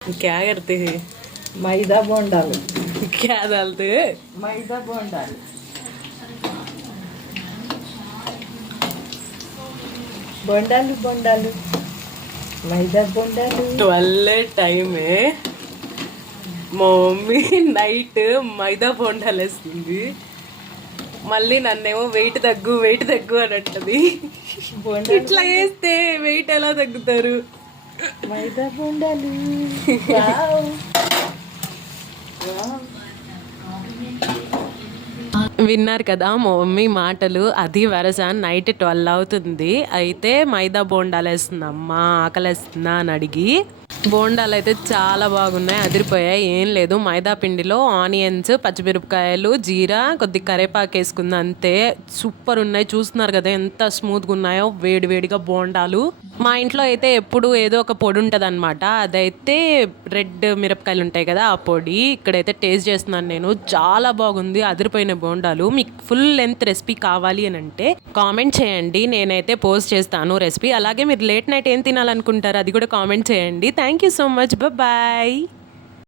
क्या करते हैं? मैदा बोंडाలు क्या डालते हैं? मैदा बोंडाలు బొండాలు బొండాలు మైదా బొండాలు 12 టైం మా మమ్మీ నైట్ మైదా బొండాలు వేస్తుంది. మళ్ళీ నన్నేమో వెయిట్ తగ్గు అని అంటది. ఇట్లా వేస్తే వెయిట్ ఎలా తగ్గుతారు? మైదా బొండాలు విన్నారు కదా మా మమ్మీ మాటలు. అది వరస నైట్ 12 అవుతుంది. అయితే మైదా బోండాలు వేస్తుంది అమ్మ, ఆకలేస్తుందా అని అడిగి. బోండాలు అయితే చాలా బాగున్నాయి, అదిరిపోయాయి. ఏం లేదు, మైదా పిండిలో ఆనియన్స్, పచ్చిమిరపకాయలు, జీరా, కొద్ది కరేపాకు వేసుకుంది అంతే. సూపర్ ఉన్నాయి. చూస్తున్నారు కదా ఎంత స్మూత్గా ఉన్నాయో. వేడివేడిగా బోండాలు. మా ఇంట్లో అయితే ఎప్పుడు ఏదో ఒక పొడి ఉంటుంది అనమాట. అదైతే రెడ్ మిరపకాయలు ఉంటాయి కదా, ఆ పొడి. ఇక్కడైతే టేస్ట్ చేస్తున్నాను నేను. చాలా బాగుంది, అదిరిపోయిన బోండాలు. మీకు ఫుల్ లెంత్ రెసిపీ కావాలి అని అంటే కామెంట్ చేయండి, నేనైతే పోస్ట్ చేస్తాను రెసిపీ. అలాగే మీరు లేట్ నైట్ ఏం తినాలనుకుంటారు అది కూడా కామెంట్ చేయండి. Thank you so much, bye.